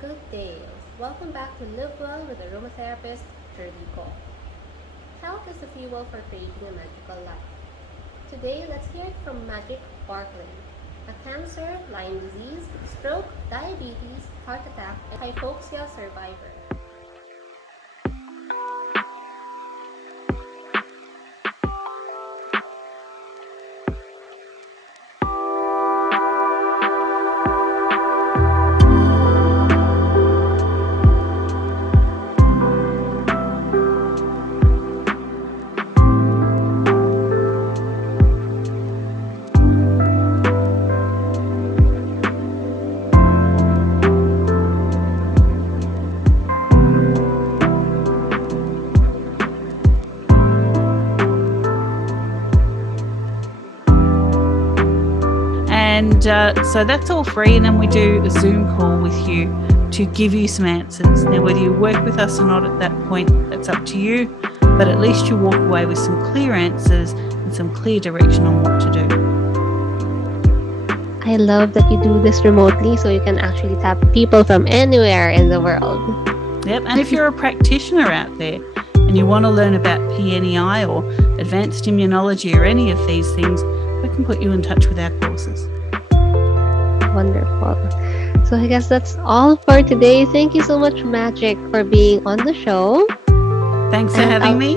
Good day. Welcome back to Live Well with Aromatherapist, Jirbie. Health is the fuel for creating a magical life. Today, let's hear it from Magic Barkley, a cancer, Lyme disease, stroke, diabetes, heart attack, and hypoxia survivor. And so that's all free, and then we do a Zoom call with you to give you some answers. Now, whether you work with us or not at that point, that's up to you, but at least you walk away with some clear answers and some clear direction on what to do. I love that you do this remotely so you can actually tap people from anywhere in the world. Yep, and if you're a practitioner out there and you want to learn about PNEI or advanced immunology or any of these things, we can put you in touch with our courses. Wonderful. So I guess that's all for today. Thank you so much, Magic, for being on the show. Thanks for having me.